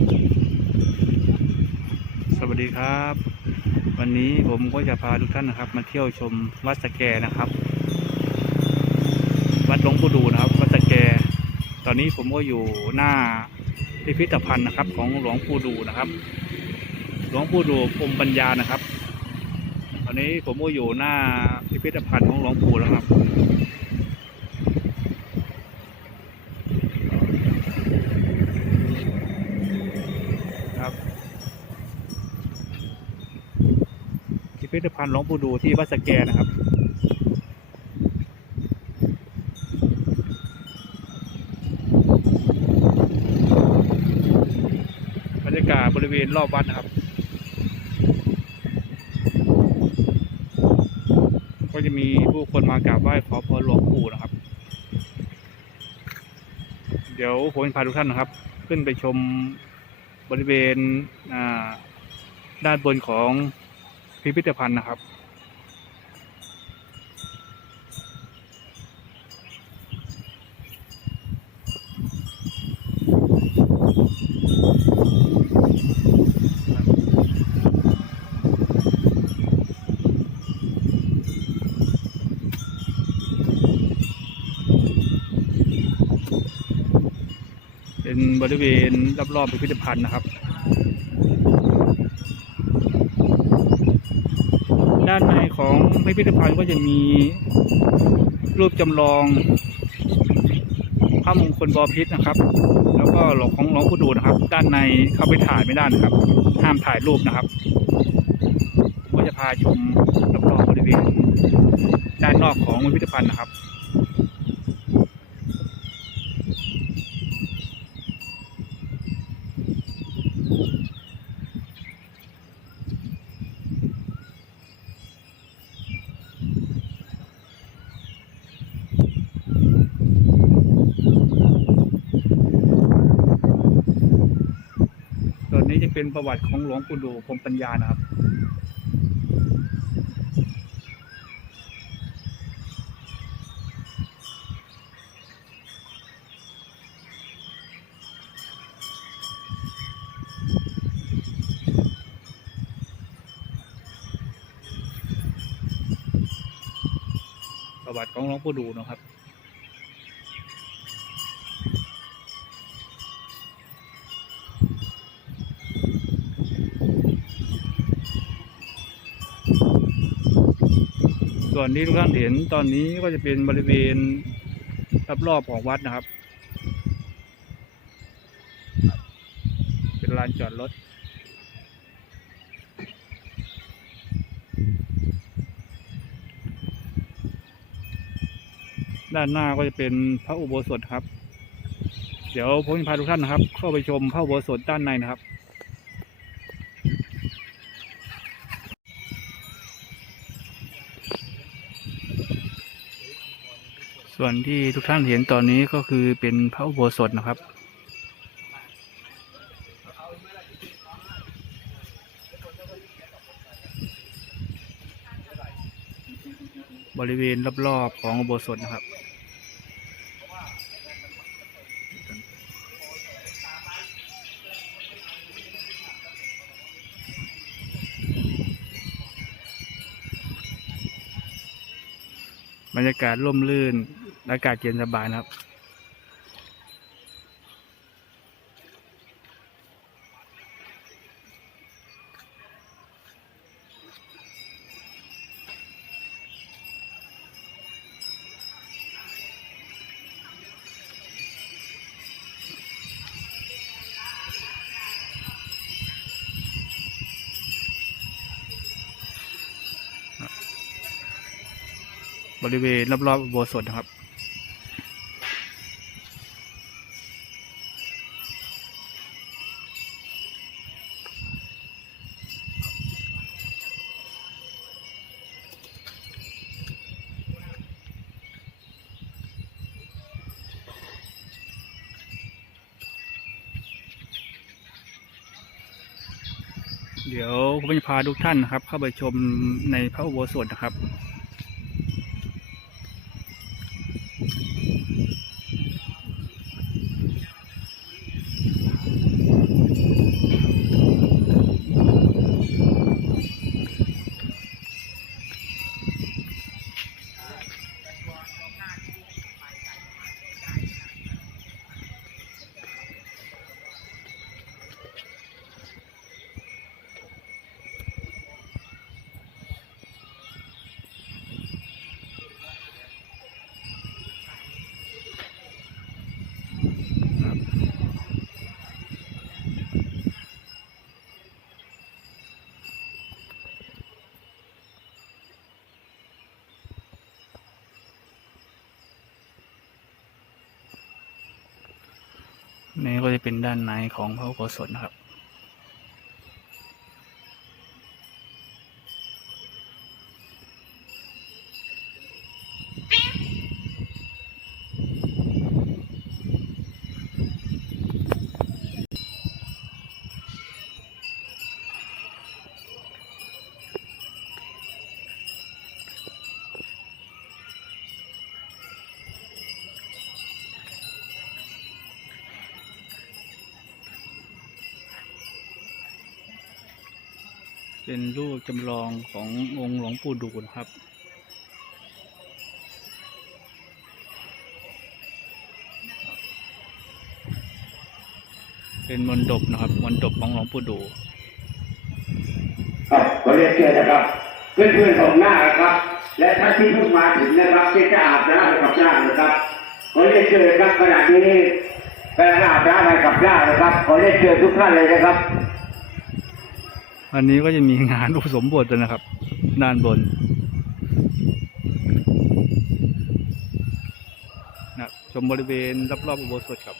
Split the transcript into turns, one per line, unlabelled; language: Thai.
สวัสดีครับ วันนี้ผมก็จะพาทุกท่านนะครับ มาเที่ยวชมวัดสแกนะครับ วัดหลวงปู่ดูนะครับ วัดสแก ตอนนี้ผมก็อยู่หน้าพิพิธภัณฑ์นะครับ ของหลวงปู่ดูนะครับ หลวงปู่ดูภูมิปัญญานะครับ ตอนนี้ผมก็อยู่หน้าพิพิธภัณฑ์ของหลวงปู่แล้วครับ พิพิธภัณฑ์หลวงปู่ดูที่วัดสะแกนะครับบรรยากาศบริเวณรอบวัดนะครับ ก็จะมีผู้คนมากราบไหว้ขอพรหลวงปู่นะครับ เดี๋ยวผมจะพาทุกท่านนะครับ ขึ้นไปชมบริเวณด้านบนของ พิพิธภัณฑ์นะครับ เป็นบริเวณรอบๆพิพิธภัณฑ์นะครับ ด้านใน ของพิพิธภัณฑ์ก็จะมีรูปจำลองพระมงคลบอพิษนะครับ แล้วก็หลอกของหลวงปู่ดูนะครับ ด้านในเข้าไปถ่ายไม่ได้นะครับ ห้ามถ่ายรูปนะครับก็จะพาชมรอบๆบริเวณด้านนอกของพิพิธภัณฑ์นะครับ เป็นประวัติของหลวงปู่ดูพรหมปัญญานะครับ ประวัติของหลวงปู่ดูนะครับ ส่วนที่ทุกท่านเห็นตอนนี้ก็จะเป็นบริเวณรอบๆของวัดนะครับ เป็นลานจอดรถด้านหน้าก็จะเป็นพระอุโบสถครับ เดี๋ยวผมจะพาทุกท่านนะครับ เข้าไปชมพระอุโบสถด้านในนะครับ ส่วนที่ทุกท่านเห็นตอนนี้ก็คือเป็นพระอุโบสถนะครับ บริเวณรอบๆของอุโบสถนะครับบรรยากาศร่มรื่น อากาศเย็นสบายนะครับ บริเวณรอบๆอุโบสถนะครับ เดี๋ยวผมจะพาทุกท่านนะครับ เข้าไปชมในพระอุโบสถนะครับบ นี่ก็จะเป็นด้านในของพระอุโบสถนะครับ เป็นรูปจำลองขององค์หลวงปู่ดูนะครับ เป็นมนดบนะครับมนดบของหลวงปู่ดู
ครับขอเรียนเชิญนะครับ เพื่อนๆของหน้านะครับ และท่านที่เพิ่งมาถึงนะครับที่จะอาบน้ำกับญาตินะครับขอเรียนเชิญครับขณะนี้กำลังอาบน้ำให้กับญาตินะครับขอเรียนเชิญทุกท่านเลยนะครับ
อันนี้ก็จะมีงานอุปสมบทนะครับ ด้านบนนะครับชมบริเวณรอบๆอุโบสถครับ